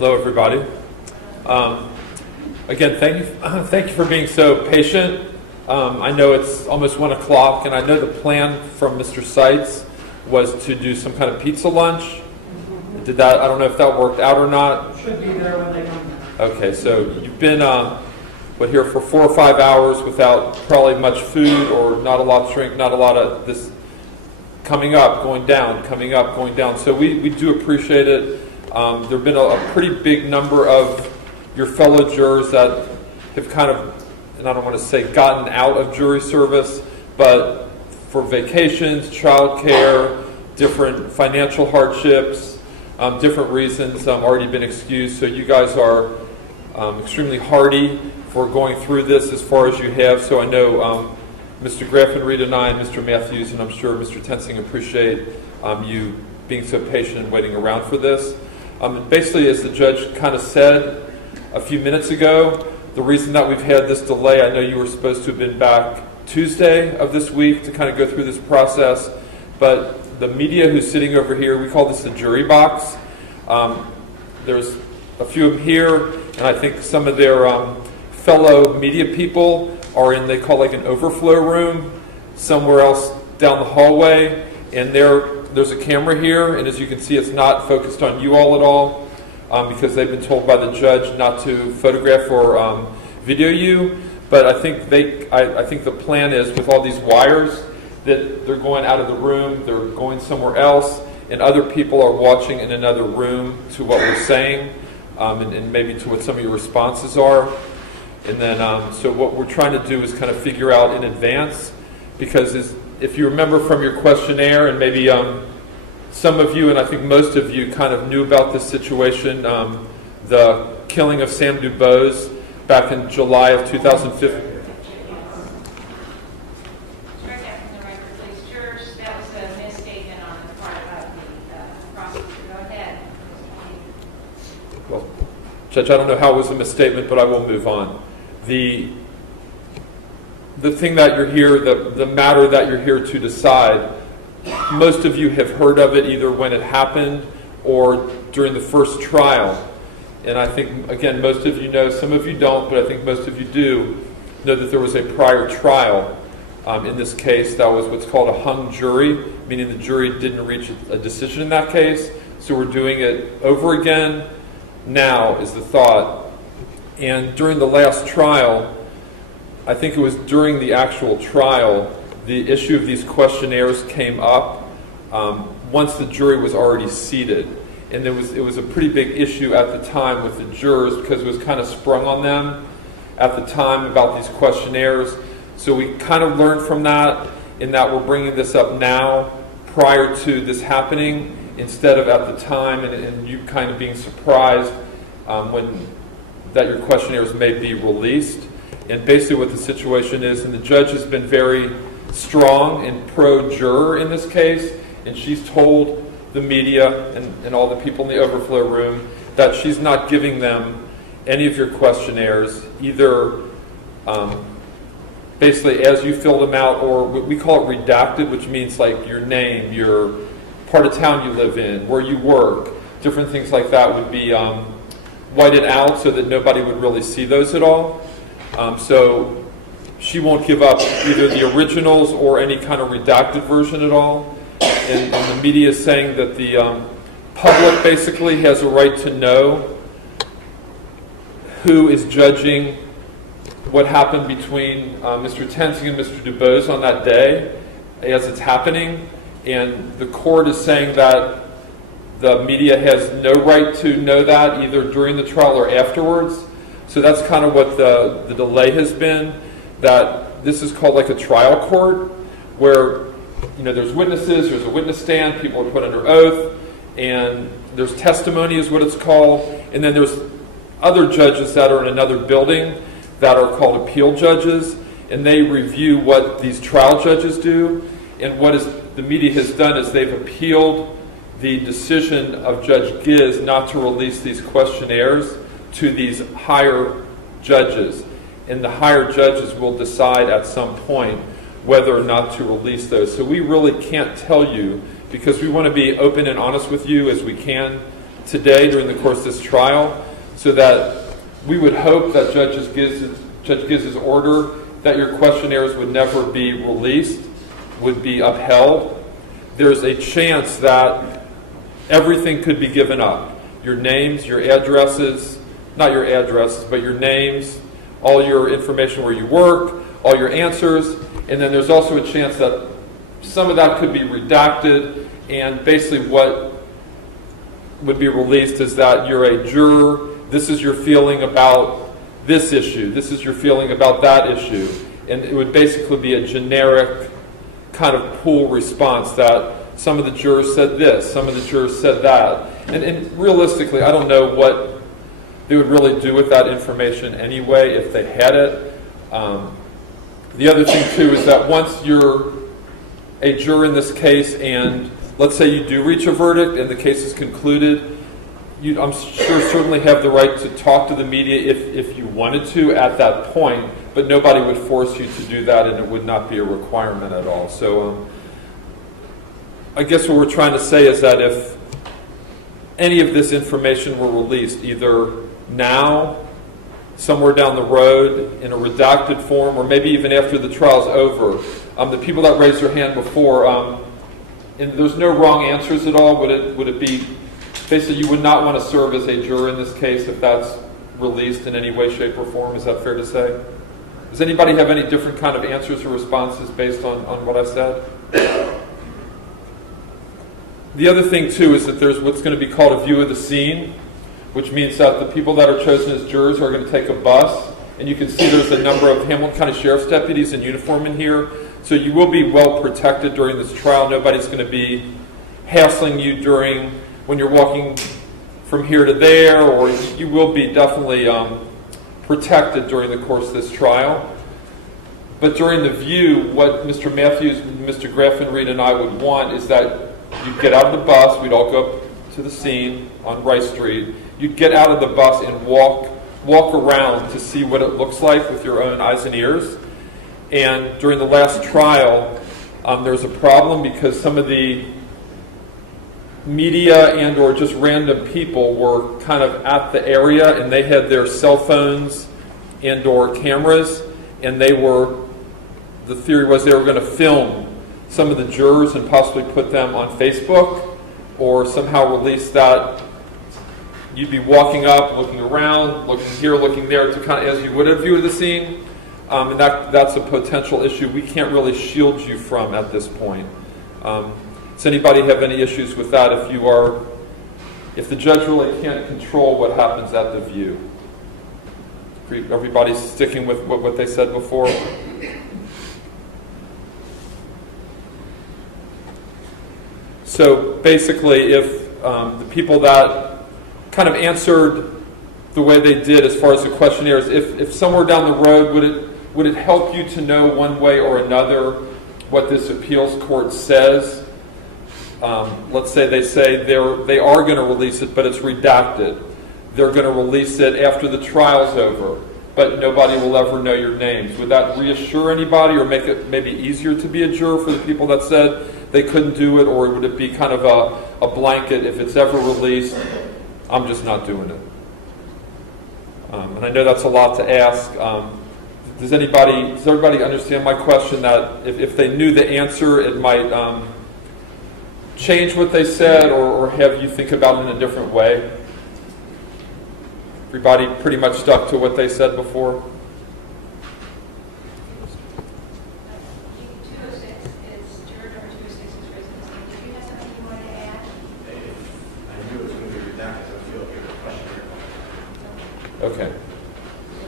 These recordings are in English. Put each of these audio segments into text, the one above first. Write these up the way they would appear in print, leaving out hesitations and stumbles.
Hello, everybody. Again, thank you for being so patient. I know it's almost 1 o'clock, and I know the plan from Mr. Seitz was to do some kind of pizza lunch. Did that? I don't know if that worked out or not. Should be there when they come back. Okay, so you've been here for 4 or 5 hours without probably much food or not a lot of drink, not a lot of this coming up, going down, coming up, going down. So we do appreciate it. There have been a pretty big number of your fellow jurors that have kind of, and I don't want to say gotten out of jury service, but for vacations, childcare, different financial hardships, different reasons, already been excused. So you guys are extremely hardy for going through this as far as you have. So I know Mr. Graffenried and I, and Mr. Matthews, and I'm sure Mr. Tensing appreciate you being so patient and waiting around for this. Basically, as the judge kind of said a few minutes ago, the reason that we've had this delay, I know you were supposed to have been back Tuesday of this week to kind of go through this process, but the media who's sitting over here, we call this the jury box. There's a few of them here, and I think some of their fellow media people are in, they call like an overflow room somewhere else down the hallway, and there's a camera here, and as you can see, it's not focused on you all at all because they've been told by the judge not to photograph or video you. But I think I think the plan is with all these wires that they're going out of the room, they're going somewhere else, and other people are watching in another room to what we're saying, and maybe to what some of your responses are. And then, so what we're trying to do is kind of figure out in advance, because if you remember from your questionnaire, and maybe some of you, and I think most of you, kind of knew about this situation, the killing of Sam Dubose back in July of 2015. Well, Judge, I don't know how it was a misstatement, but I will move on. The thing that you're here, the matter that you're here to decide, most of you have heard of it either when it happened or during the first trial. And I think, again, most of you know, some of you don't, but I think most of you do know that there was a prior trial in this case that was what's called a hung jury, meaning the jury didn't reach a decision in that case. So we're doing it over again now is the thought. And during the last trial, I think it was during the actual trial, the issue of these questionnaires came up once the jury was already seated. And it was a pretty big issue at the time with the jurors because it was kind of sprung on them at the time about these questionnaires. So we kind of learned from that in that we're bringing this up now prior to this happening instead of at the time and you kind of being surprised when that your questionnaires may be released. And basically what the situation is, and the judge has been very strong and pro-juror in this case, and she's told the media and all the people in the overflow room that she's not giving them any of your questionnaires, either basically as you filled them out, or what we call it redacted, which means like your name, your part of town you live in, where you work, different things like that would be whited out so that nobody would really see those at all. So she won't give up either the originals or any kind of redacted version at all. And the media is saying that the public basically has a right to know who is judging what happened between Mr. Tensing and Mr. Dubose on that day as it's happening. And the court is saying that the media has no right to know that either during the trial or afterwards. So that's kind of what the delay has been, that this is called like a trial court where there's witnesses, there's a witness stand, people are put under oath, and there's testimony is what it's called, and then there's other judges that are in another building that are called appeal judges, and they review what these trial judges do, and the media has done is they've appealed the decision of Judge Giz not to release these questionnaires to these higher judges, and the higher judges will decide at some point whether or not to release those. So we really can't tell you because we want to be open and honest with you as we can today during the course of this trial, so that we would hope that Judge Gizz's order that your questionnaires would never be released would be upheld. There's a chance that everything could be given up. Your names, your addresses, not your addresses, but your names, all your information where you work, all your answers, and then there's also a chance that some of that could be redacted, and basically what would be released is that you're a juror, this is your feeling about this issue, this is your feeling about that issue, and it would basically be a generic kind of pool response that some of the jurors said this, some of the jurors said that. And realistically, I don't know what they would really do with that information anyway if they had it. The other thing, too, is that once you're a juror in this case and let's say you do reach a verdict and the case is concluded, I'm sure certainly have the right to talk to the media if you wanted to at that point, but nobody would force you to do that, and it would not be a requirement at all. So I guess what we're trying to say is that if any of this information were released, either now, somewhere down the road, in a redacted form, or maybe even after the trial's over, the people that raised their hand before, and there's no wrong answers at all, would it be basically you would not want to serve as a juror in this case if that's released in any way, shape, or form? Is that fair to say? Does anybody have any different kind of answers or responses based on what I said? The other thing, too, is that there's what's going to be called a view of the scene, which means that the people that are chosen as jurors are going to take a bus, and you can see there's a number of Hamilton County Sheriff's deputies in uniform in here, so you will be well protected during this trial. Nobody's going to be hassling you when you're walking from here to there, or you will be definitely protected during the course of this trial. But during the view, what Mr. Matthews, Mr. Graffenried, and I would want is that you'd get out of the bus, we'd all go up to the scene on Rice Street, you'd get out of the bus and walk around to see what it looks like with your own eyes and ears. And during the last trial, there was a problem because some of the media and or just random people were kind of at the area, and they had their cell phones and or cameras, and the theory was they were going to film some of the jurors and possibly put them on Facebook or somehow release that. You'd be walking up, looking around, looking here, looking there, to kind of as you would a view of the scene, and that's a potential issue we can't really shield you from at this point. Does anybody have any issues with that if the judge really can't control what happens at the view? Everybody's sticking with what they said before? So basically, if the people that kind of answered the way they did as far as the questionnaires, if somewhere down the road, would it help you to know one way or another what this appeals court says? Let's say they say they are going to release it, but it's redacted. They're going to release it after the trial's over, but nobody will ever know your names. Would that reassure anybody or make it maybe easier to be a juror for the people that said they couldn't do it, or would it be kind of a blanket, if it's ever released, I'm just not doing it? And I know that's a lot to ask. Does everybody understand my question, that if they knew the answer, it might change what they said or have you think about it in a different way? Everybody pretty much stuck to what they said before? 206 is juror number 206 is risen. Did you have something you wanted to add? I knew it was going to be redacted, so I feel like a question. Okay.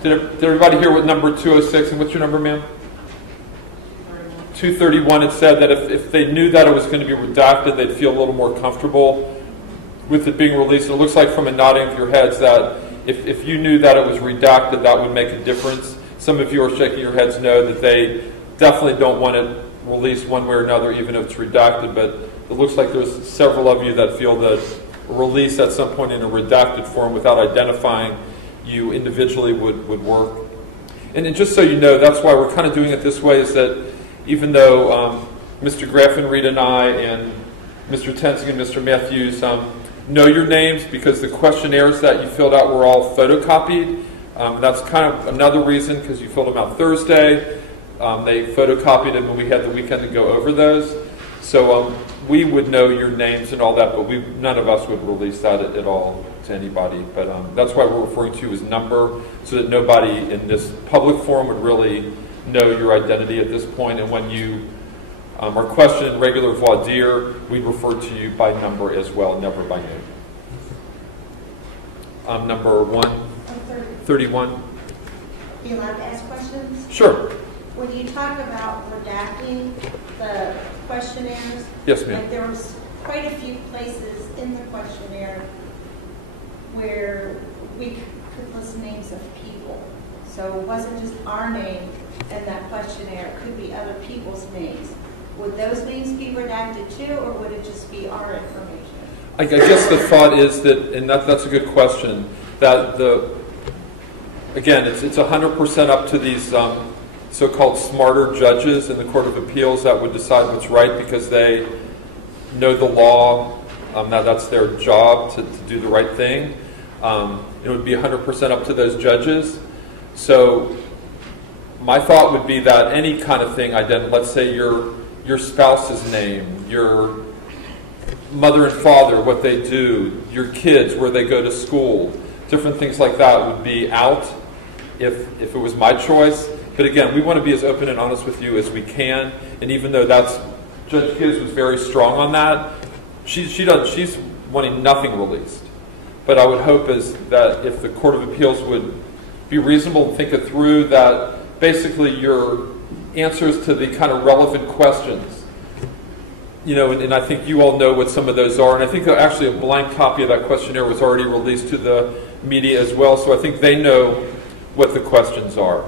Did everybody hear what number 206, and what's your number, ma'am? 231. It said that if they knew that it was going to be redacted, they'd feel a little more comfortable with it being released. It looks like from a nodding of your heads that if you knew that it was redacted, that would make a difference. Some of you are shaking your heads no, that they definitely don't want it released one way or another, even if it's redacted. But it looks like there's several of you that feel that a release at some point in a redacted form without identifying you individually would work. And just so you know, that's why we're kind of doing it this way, is that even though Mr. Graffenried and I and Mr. Tenzing and Mr. Matthews know your names because the questionnaires that you filled out were all photocopied. That's kind of another reason, because you filled them out Thursday. They photocopied them and we had the weekend to go over those. So we would know your names and all that, but none of us would release that at all to anybody. But that's why we're referring to you as number, so that nobody in this public forum would really know your identity at this point. And when you are questioned in regular voir dire, we refer to you by number as well, never by name. Number 131. You allowed to ask questions? Sure. When you talk about redacting the questionnaires, Yes, ma'am. like there was quite a few places in the questionnaire where we could list names of people. So it wasn't just our name in that questionnaire, it could be other people's names. Would those names be redacted too, or would it just be our information? I guess the thought is that, and that's a good question, that again, it's 100% up to these so-called smarter judges in the Court of Appeals that would decide what's right because they know the law. That's their job to do the right thing. It would be 100% up to those judges. So my thought would be that any kind of thing, let's say your spouse's name, your mother and father, what they do, your kids, where they go to school, different things like that would be out if it was my choice. But again, we want to be as open and honest with you as we can. And even though Judge Kiz was very strong on that, she's wanting nothing released. But I would hope is that if the Court of Appeals would be reasonable and think it through, that basically your answers to the kind of relevant questions, and I think you all know what some of those are. And I think actually a blank copy of that questionnaire was already released to the media as well. So I think they know what the questions are.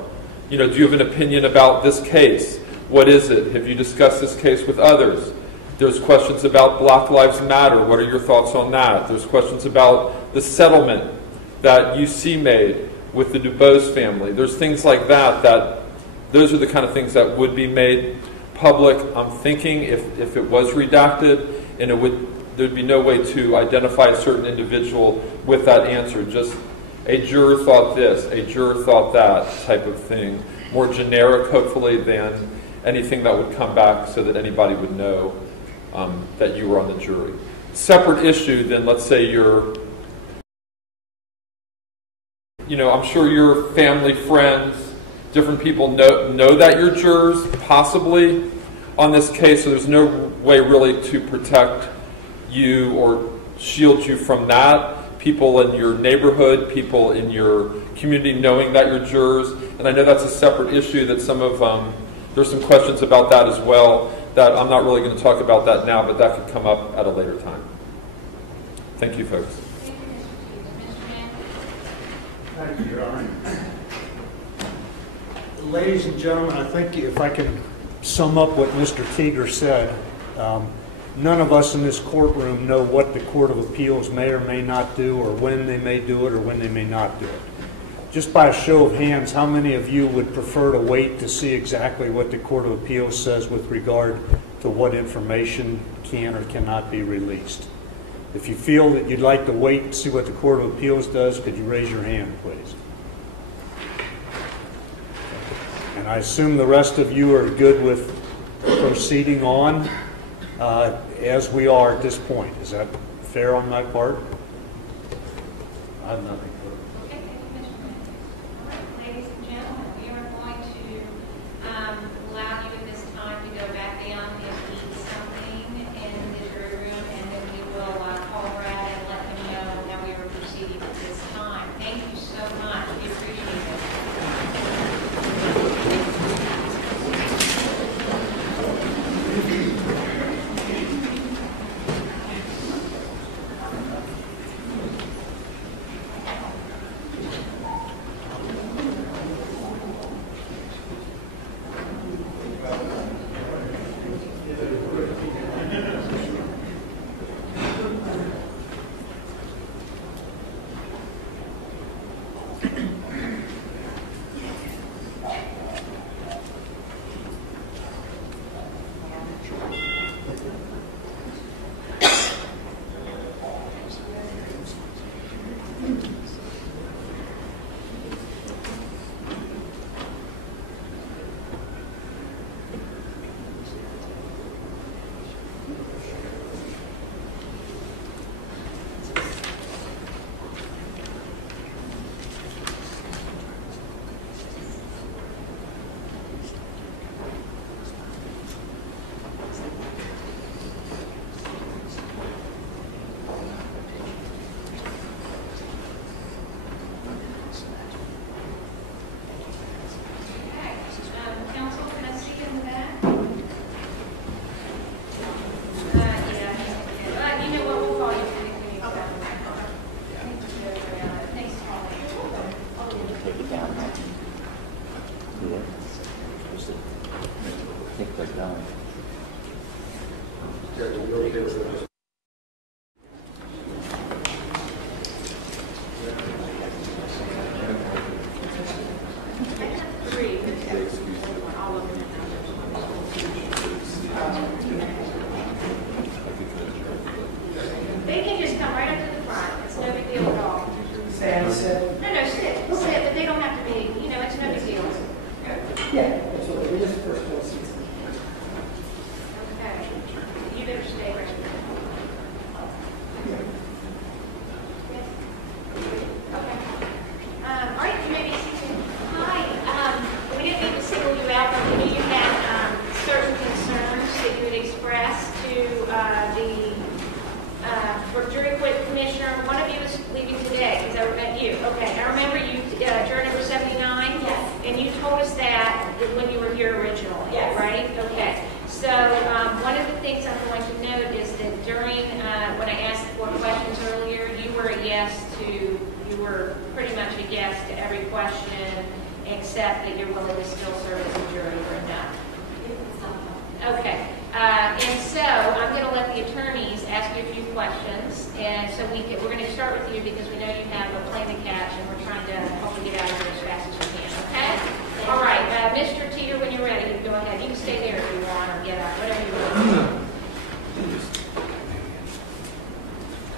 Do you have an opinion about this case? What is it? Have you discussed this case with others? There's questions about Black Lives Matter. What are your thoughts on that? There's questions about the settlement that UC made with the Dubose family. There's things like that those are the kind of things that would be made public. I'm thinking if it was redacted, and there'd be no way to identify a certain individual with that answer. Just a juror thought this, a juror thought that type of thing. More generic, hopefully, than anything that would come back so that anybody would know that you were on the jury. Separate issue than, let's say, I'm sure your family, friends, different people know that you're jurors, possibly, on this case, so there's no way really to protect you or shield you from that. People in your neighborhood, people in your community knowing that you're jurors. And I know that's a separate issue that there's some questions about that as well, that I'm not really going to talk about that now, but that could come up at a later time. Thank you, folks. Thank you, Your Honor. Ladies and gentlemen, I think if I can sum up what Mr. Teeger said, none of us in this courtroom know what the Court of Appeals may or may not do, or when they may do it, or when they may not do it. Just by a show of hands, how many of you would prefer to wait to see exactly what the Court of Appeals says with regard to what information can or cannot be released? If you feel that you'd like to wait to see what the Court of Appeals does, could you raise your hand, please? And I assume the rest of you are good with proceeding on as we are at this point. Is that fair on my part? I have nothing further. Okay, thank you, Mr. Mann. All right, ladies and gentlemen, we are going to allow you at this time to go back down and eat something in the jury room, and then we will call Brad and let him know that we are proceeding at this time. Thank you so much. We appreciate it. They can just come right up to the front. It's no big deal at all. Stand, sit. No, sit, but they don't have to be, it's no big deal. Yeah, absolutely. We just first go seats. Okay. You better stay right there. Okay. All right, you may be seated. Hi. We didn't mean to single you out, but we knew you had certain concerns that you had expressed to for jury commissioner. One of you is leaving today because I met you. Okay, I remember you, juror number 79? Yes. And you told us that when you were here originally, Yes. right? Okay. So one of the things I'm going to note is that during, when I asked 4 questions earlier, you were pretty much a yes to every question, except that you're willing to still serve as a jury or not. Okay. And so I'm going to let the attorneys ask you a few questions. And so we're going to start with you because we know you have a plane to catch and we're trying to help you get out of here as fast as we can. Okay? All right. Mr. Teeter, when you're ready, you can go ahead. You can stay there if you want or get up, whatever you want.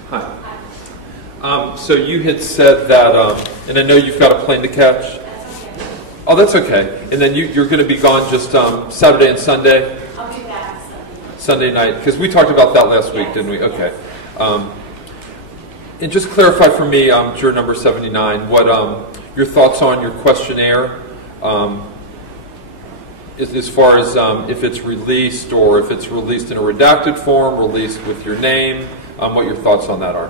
Hi. So you had said that, and I know you've got a plane to catch. That's okay. Oh, that's okay. And then you're going to be gone just Saturday and Sunday? I'll be back Sunday night, because we talked about that last week, didn't we? Okay. And just clarify for me, juror number 79, what your thoughts on your questionnaire, as far as if it's released or if it's released in a redacted form, released with your name, what your thoughts on that are.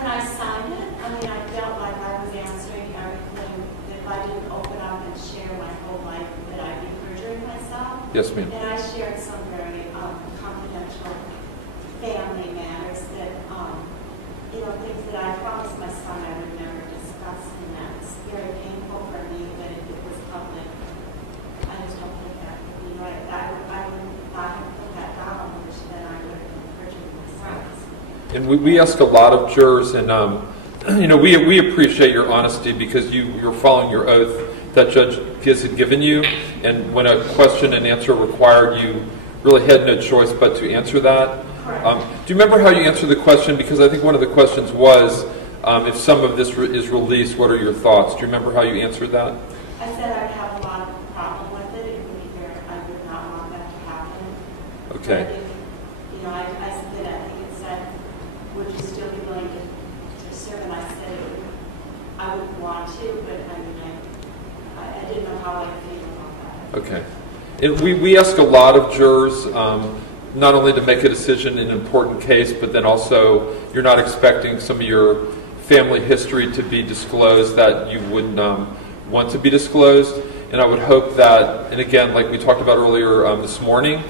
When I signed it, I felt like I was answering everything. If I didn't open up and share my whole life, that I'd be perjuring myself. Yes, ma'am. And I shared some very confidential family matters that, things that I promised my son I would never discuss, and that's very painful for me that it was public. I just don't think that would be right. I would not have put that down, which then I would have been perjuring myself. And we ask a lot of jurors, and we appreciate your honesty because you're following your oath that Judge Giz had given you, and when a question and answer required, you really had no choice but to answer that. Do you remember how you answered the question? Because I think one of the questions was, if some of this is released, what are your thoughts? Do you remember how you answered that? I said I'd have a lot of problem with it. It would be very, I would not want that to happen. Okay. But I said that I think it said, would you still be willing to serve? And I said I would want to, but I didn't know how I'd feel about that. Okay. And we ask a lot of jurors, not only to make a decision in an important case, but then also you're not expecting some of your family history to be disclosed that you wouldn't want to be disclosed. And I would hope that, and again, like we talked about earlier this morning,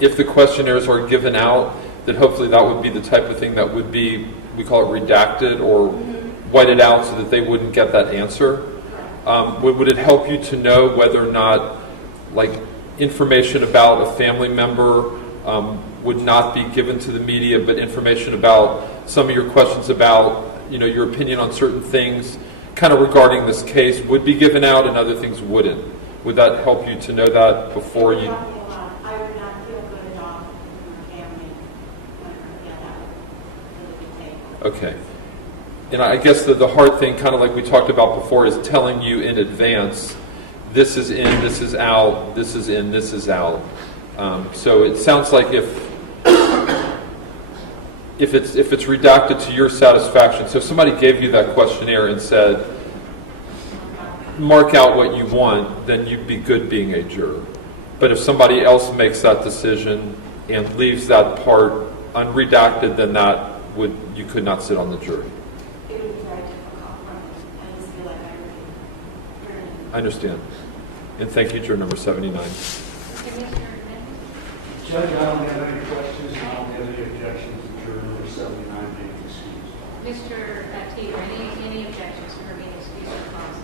if the questionnaires are given out, that hopefully that would be the type of thing that would be, we call it redacted or whited out so that they wouldn't get that answer. Would it help you to know whether or not, like, information about a family member would not be given to the media, but information about some of your questions about, your opinion on certain things kind of regarding this case would be given out and other things wouldn't? Would that help you to know that before you... I would not feel good at all with my family when I get out. Okay. And I guess the hard thing, kind of like we talked about before, is telling you in advance, this is in, this is out, this is in, this is out. So it sounds like if it's redacted to your satisfaction, so if somebody gave you that questionnaire and said, mark out what you want, then you'd be good being a juror. But if somebody else makes that decision and leaves that part unredacted, then you could not sit on the jury. It would be very difficult for me. I just feel like I really. I understand. And thank you, juror number 79. Judge, I don't have any questions, and I don't have any objections to juror number 79 being excused. Mr. Teeter, any objections to her being excused or cause?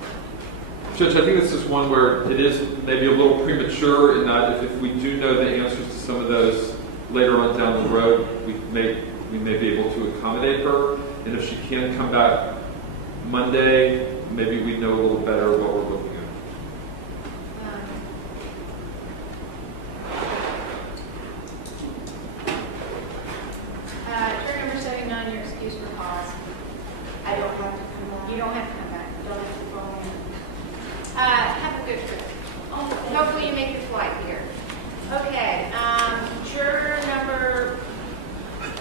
Judge, I think this is one where it is maybe a little premature in that if we do know the answers to some of those later on down the road, we may be able to accommodate her. And if she can come back Monday, maybe we know a little better what we're looking at. Juror number 79, you're excused for cause. I don't have to come back. You don't have to come back. Don't have to go in. Have a good trip. Hopefully you make your flight here. Okay, juror number,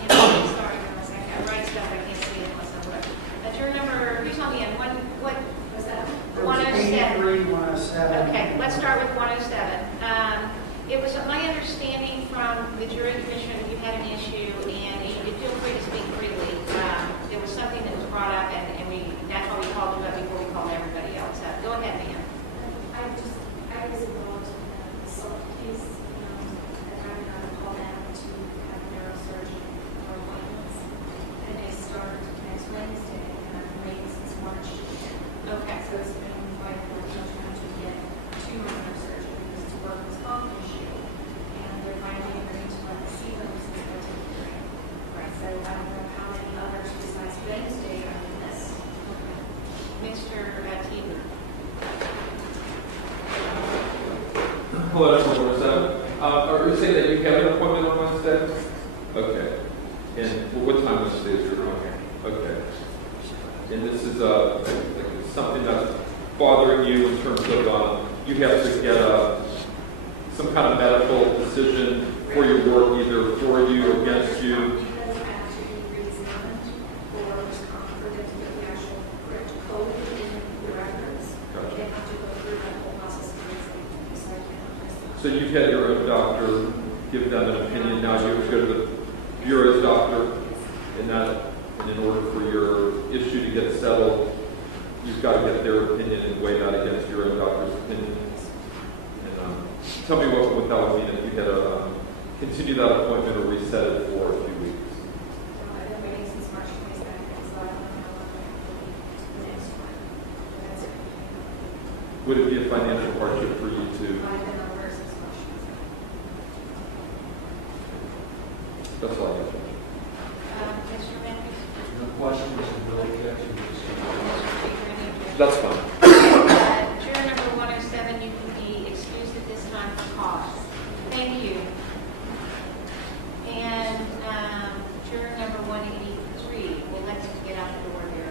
sorry for a second, I write stuff I can't see it unless I'm looking. Juror number, who's on the end? What was that? 107. 107. Okay, let's start with 107. It was my understanding from the jury commission that you had an issue, and you could feel free to speak freely. There was something that was brought up, and that's why we called you up before we called everybody else up. Go ahead, ma'am. I was involved in an assault case, and I got a call back to have neurosurgeon for appointments, and they start next Wednesday, and I've been waiting since March. Okay. So it's been quite a while trying to get to my neurosurgeon because it's a workers' comp issue, and they're finally agreeing to let me see them since they're taking care. Right. So I don't know how many others besides Wednesday are in this. Mr. Teeter. Hello, number 107. Are you saying that you have an appointment on Wednesday? Okay. And what time Wednesday is your appointment? Okay. And this is something that's bothering you in terms of you have to get some kind of medical decision for your work, either for you or against you. Because I have to be re-examined for workers' comp for them to get the actual correct code in the records. Gotcha. They have to go through that whole process of re-examining, so I cannot miss that. So you've had your own doctor give them an opinion. Now you have to go to the bureau's doctor, and in order for your issue to get settled, you've got to get their opinion and weigh that against your own doctor's opinion. And tell me what that would mean if you had to continue that appointment or reset it for a few weeks. I've been waiting since March 22nd, so I don't know how long I will be to the next one. That's it. Would it be a financial hardship for you to? I've been on worse since March 22nd. That's all I got. Mr. Mendes? No questions, no objections. That's fine. Juror number 107, you can be excused at this time for cause. Thank you. And juror number 183, we'll let you get out the door here.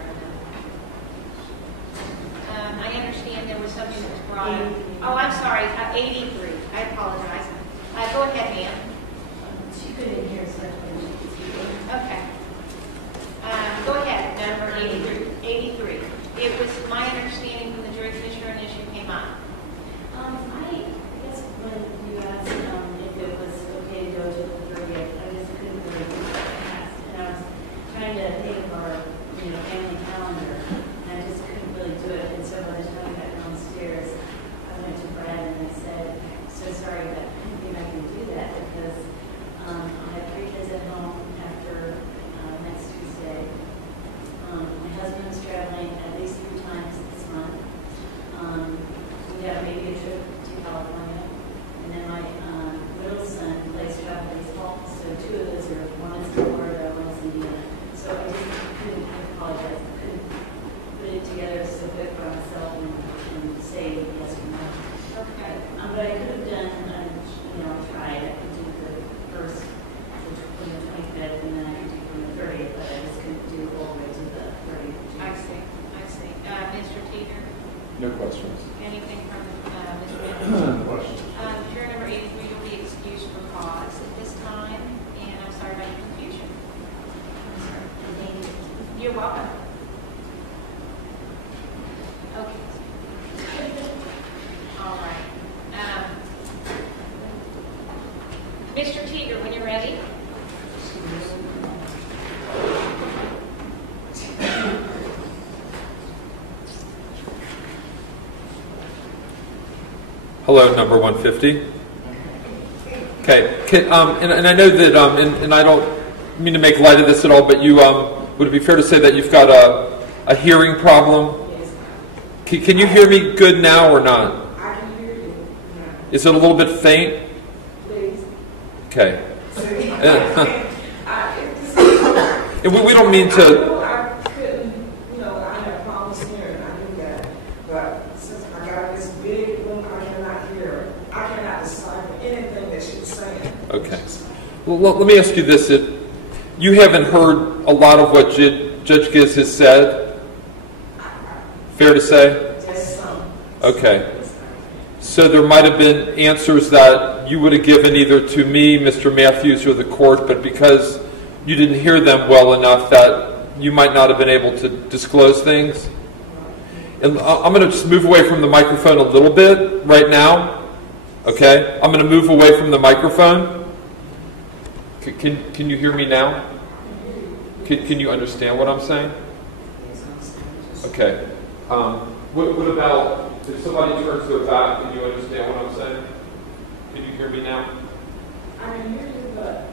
I understand there was something that was brought up. Oh, I'm sorry, 83. I apologize. Go ahead, ma'am. She couldn't hear, so that's why she was speaking. Okay. Go ahead, number 83. It was my understanding from the jury commissioner an issue came up. I guess when you asked if it was okay to go to the 30th, I just couldn't really do that fast. And I was trying to think of our, family calendar, and I just couldn't really do it. And so by the time I got downstairs, I went to Brad and I said, so sorry, but I don't think I can do that because I have 3 kids at home after next Tuesday. My husband is traveling at least 3 times this month. We have maybe a trip to California. And then my middle son plays travel baseball. So 2 of those are, one is in Florida, one is in Indiana. So I just couldn't, I apologize, I couldn't put it together so quick for myself and say yes or no. Okay. But I could have done, tried. I could do the first from the 25th, and then I could do from the 30th, but I just couldn't do all the way to the 30th. I see. Mr. Teeter, No questions. anything from Mr. No Mendes? questions. Juror number 83 will be excused for cause at this time, and I'm sorry about your confusion. Thank you. You're welcome. Okay. All right. Mr. Teeter, when you're ready. Hello, number 150. Okay, and I know that, and I don't mean to make light of this at all, but you, would it be fair to say that you've got a hearing problem? Can you hear me good now or not? I can hear you now. Is it a little bit faint? Please. Okay. And we don't mean to. I couldn't, I had problems hearing. I knew that. But since I got this big room, I cannot hear her. I cannot decipher anything that she's saying. Okay. Well, let me ask you this. You haven't heard a lot of what Judge Giz has said? Fair to say? Just some. Okay. So there might have been answers that you would have given either to me, Mr. Matthews, or the court, but because you didn't hear them well enough that you might not have been able to disclose things. And I'm going to just move away from the microphone a little bit right now. Okay? I'm going to move away from the microphone. Can you hear me now? Can you understand what I'm saying? Okay. What about if somebody turns their back, can you understand what I'm saying? Can you hear me now? I can hear you, but...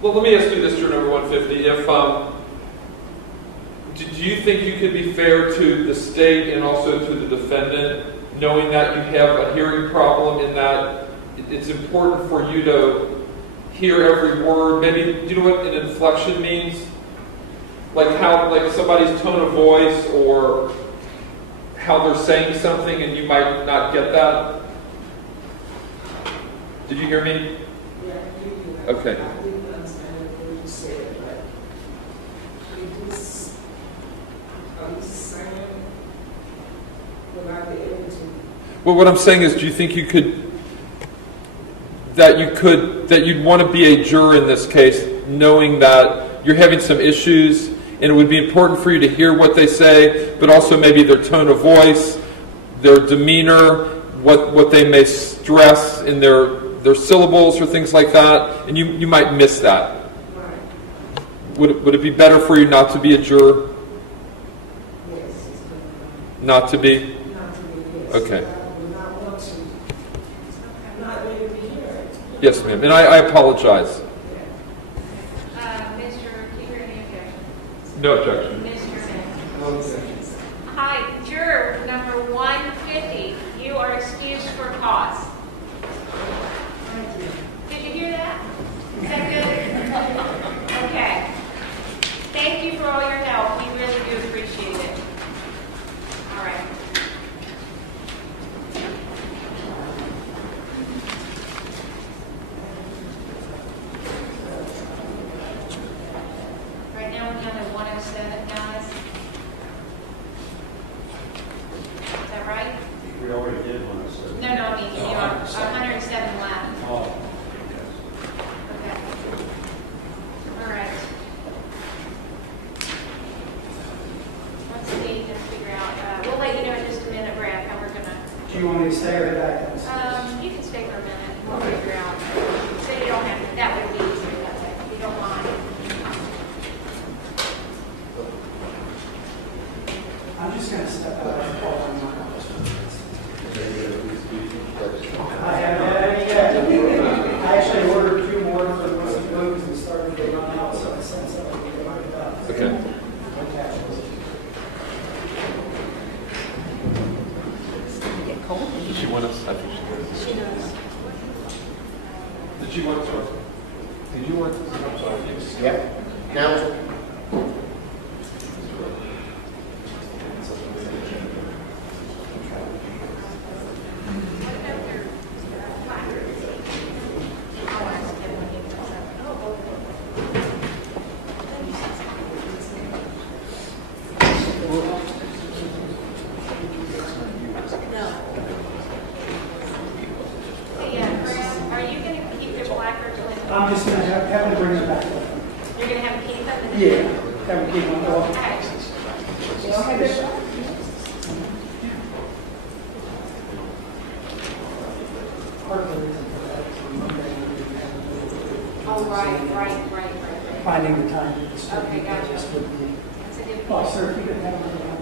Well, let me ask you this, juror number 150. Do you think you could be fair to the state and also to the defendant, knowing that you have a hearing problem in that it's important for you to hear every word? Maybe, do you know what an inflection means? Like somebody's tone of voice or how they're saying something and you might not get that? Did you hear me? Yeah, I hear you. Okay. I didn't understand what you said, but you just, are you saying without the able to? Well, what I'm saying is, do you think that you'd want to be a juror in this case, knowing that you're having some issues and it would be important for you to hear what they say, but also maybe their tone of voice, their demeanor, what they may stress in their syllables or things like that, and you might miss that. Right. Would it be better for you not to be a juror? Yes. It's good. Not to be? Not to be, yes. Okay. I would not want to. I'm not ready to hear it. Yes, ma'am. And I apologize. Mr. Keeper, any objections? No objection. Mr. Hi, juror number 150. You are excused for cause. Did you hear that? Is that good? Okay. Thank you for all your help. We really do appreciate it. All right. Right now we're down to 107, guys. Is that right? We already did one, so. No, I mean, you are 107 left. Oh, Okay. All right. Let's see, let's figure out, we'll let you know in just a minute, Brad, how we're gonna, Do you want me to stay or back? you can stay for a minute, we'll figure out. So you don't have, that would be easier that way, if you don't mind. I'm just going to step out and call on my office. I actually ordered 2 more for the rest of the movies and started to run out, so I sent somebody to mark it up. Okay. Did she want us? I think she does. Did she want to? Did you want to? I'm sorry. Yep. Now, Hey, Brad, are you gonna keep your placards with you? I'm just going to have to bring it back. You're gonna have to keep them? Yeah, have to keep my off. Okay. You don't have this? Part of the reason for that is Monday we didn't have a little Oh, right. finding the time to distribute. Okay, gotcha. This would be- That's a good Oh, point. sir, if you could have it down.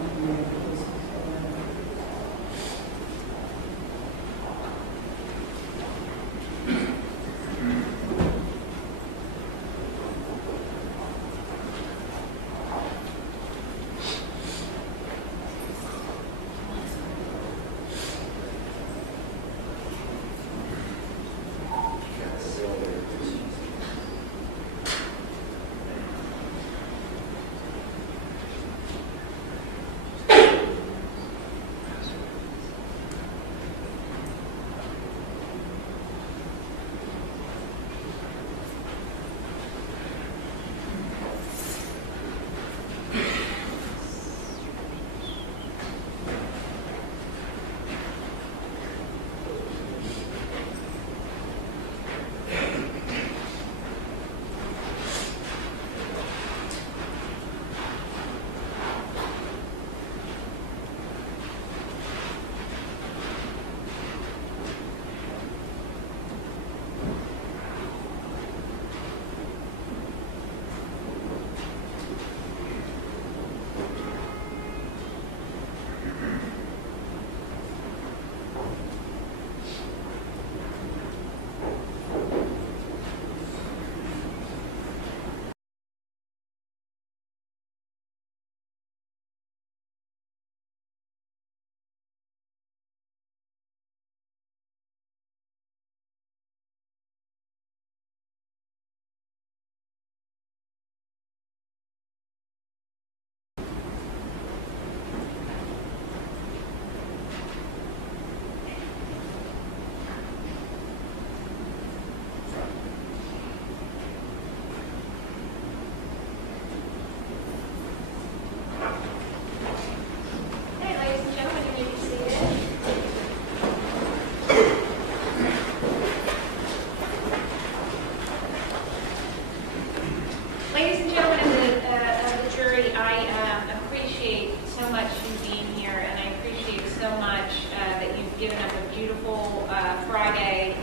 given us a beautiful Friday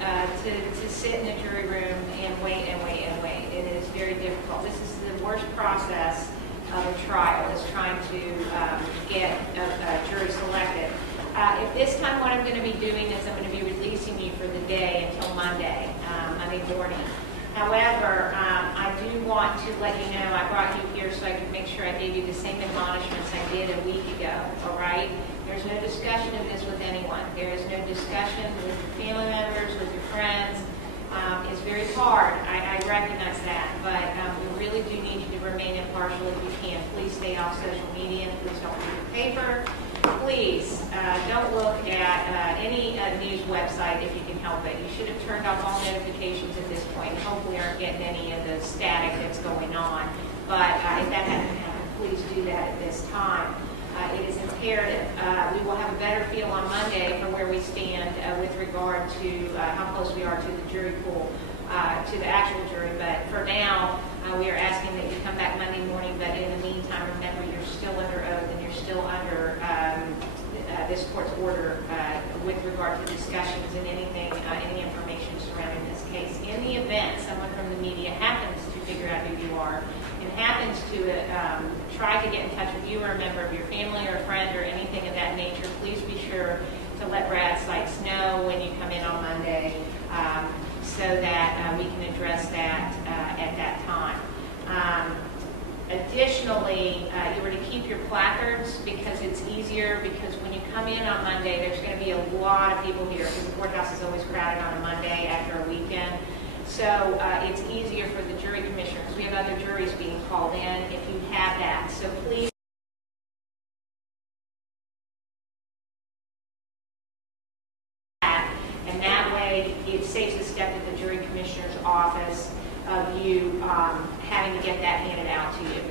to sit in the jury room and wait and wait and wait. It is very difficult. This is the worst process of a trial, is trying to get a jury selected. At this time, what I'm going to be doing is I'm going to be releasing you for the day until Monday morning. However, I do want to let you know I brought you here so I could make sure I gave you the same admonishments I did a week ago, all right? There's no discussion of this with anyone. There is no discussion with your family members, with your friends. It's very hard. I recognize that, but we really do need you to remain impartial if you can. Please stay off social media. Please don't read the paper. Please don't look at any news website if you can help it. You should have turned off all notifications at this point. Hopefully aren't getting any of the static that's going on. But if that hasn't happened, please do that at this time. It is imperative. We will have a better feel on Monday for where we stand with regard to how close we are to the jury pool, to the actual jury. But for now, we are asking that you come back Monday morning. But in the meantime, remember, you're still under oath and you're still under this court's order with regard to discussions and anything, any information surrounding this case. In the event someone from the media happens to figure out who you are and happens to try to get in touch with you or a member of your family or a friend or anything of that nature, please be sure to let Brad Sykes know when you come in on Monday so that we can address that at that time. Additionally, you were to keep your placards because it's easier, because when you come in on Monday, there's going to be a lot of people here because the courthouse is always crowded on a Monday after a weekend. So it's easier for the jury commissioner because we have other juries being called in if you have that. So please. And that way it saves a step at the jury commissioner's office of you having to get that handed out to you.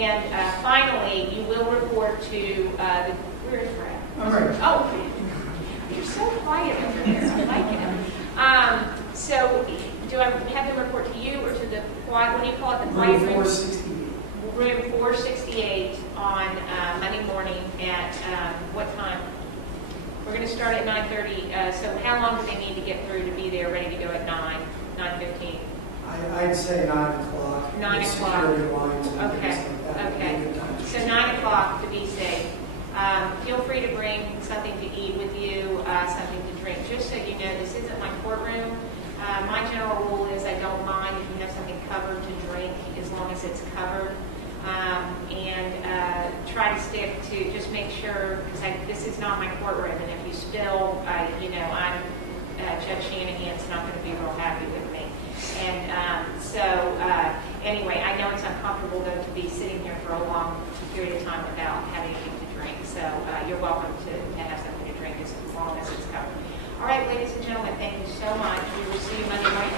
And finally, you will report to the, where's Brad? All right. Oh, you're so quiet over there. I like it. So do I have them report to you or to the, what do you call it, the quiet room? Room 468. Room 468 on Monday morning at what time? We're going to start at 9:30. So how long do they need to get through to be there, ready to go at 9:15? I'd say 9 o'clock. 9 o'clock. Security lines and Okay. things like that. Okay. So 9 o'clock to be safe. Feel free to bring something to eat with you, something to drink. Just so you know, this isn't my courtroom. My general rule is I don't mind if you have something covered to drink as long as it's covered. And try to stick to, just make sure, because this is not my courtroom, and if you spill, you know, I'm Judge Shanahan's not going to be real happy with me. And anyway, I know it's uncomfortable though to be sitting here for a long period of time without having anything to drink. So you're welcome to have something to drink as long as it's covered. All right, ladies and gentlemen, thank you so much. We will see you Monday morning.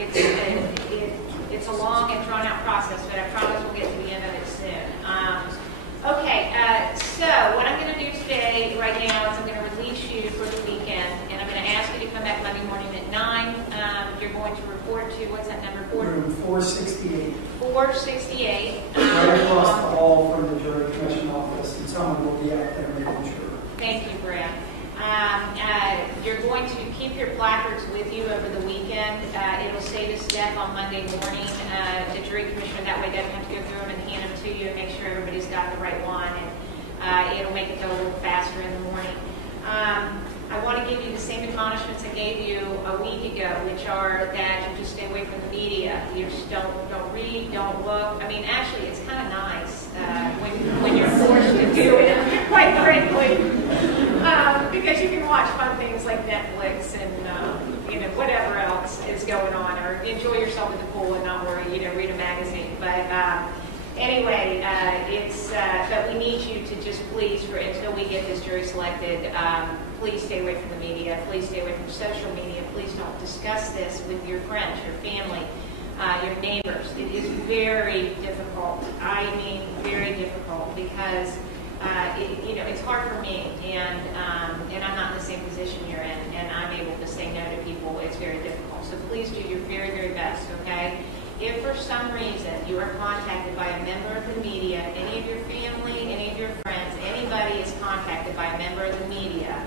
it's a long and drawn out process, but I promise we'll get to the end of it soon. Okay, so what I'm going to do today, right now, is I'm going to release you for the weekend, and I'm going to ask you to come back Monday morning at 9. You're going to report to, what's that number? Room 468. 468. Right across the hall from the jury commission office, and someone will be out there making sure. Thank you, Brad. You're going to keep your placards with you over the weekend. It'll save a step on Monday morning. The jury commissioner that way doesn't have to go through them and hand them to you and make sure everybody's got the right one. And it'll make it go a little faster in the morning. I want to give you the same admonishments I gave you a week ago, which are that you just stay away from the media. You just don't read, don't look. I mean, actually, it's kind of nice when you're forced to do it, quite frankly, because you can watch fun things like Netflix and whatever else is going on, or enjoy yourself at the pool and not worry, read a magazine. But anyway, but we need you to just please, until we get this jury selected, please stay away from the media. Please stay away from social media. Please don't discuss this with your friends, your family, your neighbors. It is very difficult. I mean, very difficult, because it's hard for me, and I'm not in the same position you're in, and I'm able to say no to people. It's very difficult. So please do your very, very best, okay? If for some reason you are contacted by a member of the media, any of your family, any of your friends, anybody is contacted by a member of the media,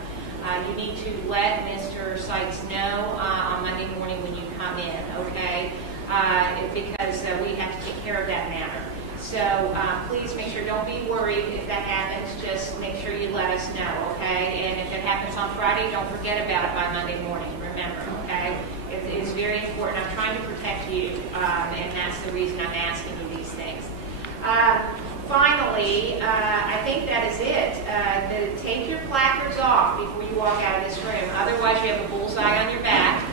you need to let Mr. Sykes know on Monday morning when you come in, okay? Because we have to take care of that matter. So please make sure, don't be worried if that happens. Just make sure you let us know, okay? And if it happens on Friday, don't forget about it by Monday morning. Remember, okay? It's very important. I'm trying to protect you, and that's the reason I'm asking you these things. Finally, I think that is it. Take your placards off before you walk out of this room. Otherwise, you have a bullseye on your back.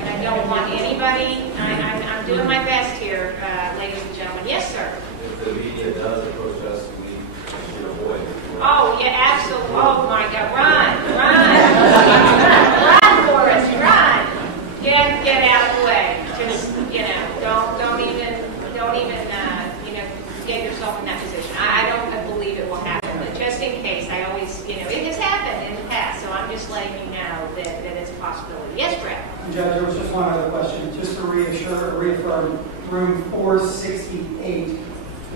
And I don't want anybody, I'm doing my best here, ladies and gentlemen. Yes, sir? If the media does approach us, we should avoid it. Oh, yeah, absolutely. Oh, my God. Run. Run, Forrest, run. Get out of the way. Just, don't even, get yourself in that position. I don't believe it will happen, but just in case, I always, it has happened in the past, so I'm just letting you know that it's a possibility. Yes, Brett? Judge, there was just one other question, just to reaffirm, room 468,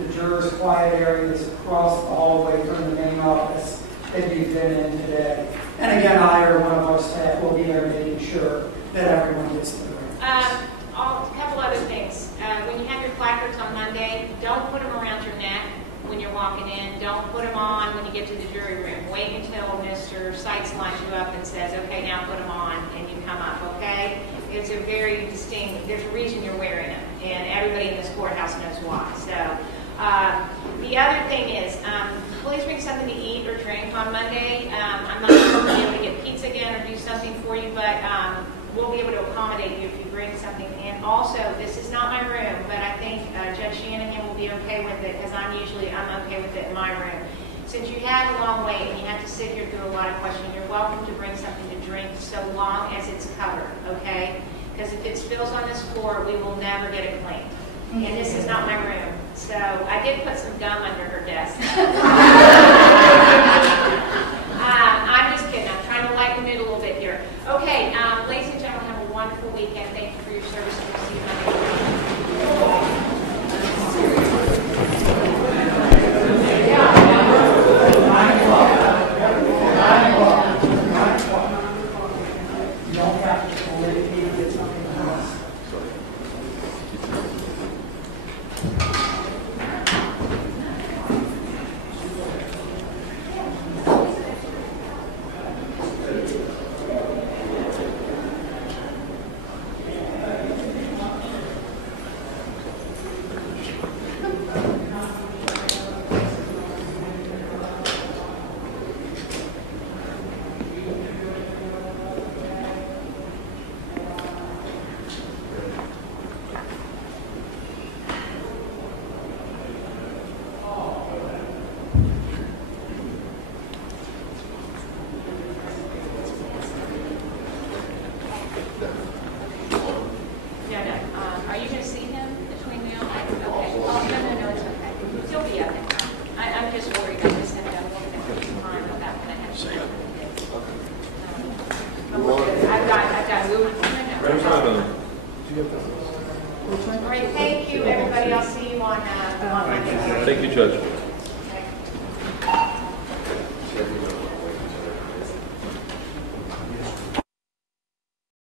the jurors' quiet area is across the hallway from the main office that you've been in today. And again, I or one of our staff will be there making sure that everyone gets to the room. A couple other things. When you have your placards on Monday, don't put them around your neck when you're walking in. Don't put them on when you get to the jury room. Wait until Mr. Sykes lines you up and says, okay, now put them on, and you come up, okay? It's a very distinct, there's a reason you're wearing them, and everybody in this courthouse knows why. So the other thing is, please bring something to eat or drink on Monday. I'm not sure if we'll be able to get pizza again or do something for you, but we'll be able to accommodate you if you bring something. And also, this is not my room, but I think Judge Shanahan will be okay with it, because I'm okay with it in my room. Since you have a long wait and you have to sit here through a lot of questions, you're welcome to bring something to drink so long as it's covered, okay? Because if it spills on this floor, we will never get it cleaned. And this is not my room. So I did put some gum under her desk. I'm just kidding. I'm trying to lighten the mood a little bit here. Okay, ladies and gentlemen, have a wonderful weekend. Thank you for your service, and we'll see you Monday. You don't have to wait to get something else. I've got movement. There's not a- All right, thank you, everybody. I'll see you on Monday. Thank you, Judge.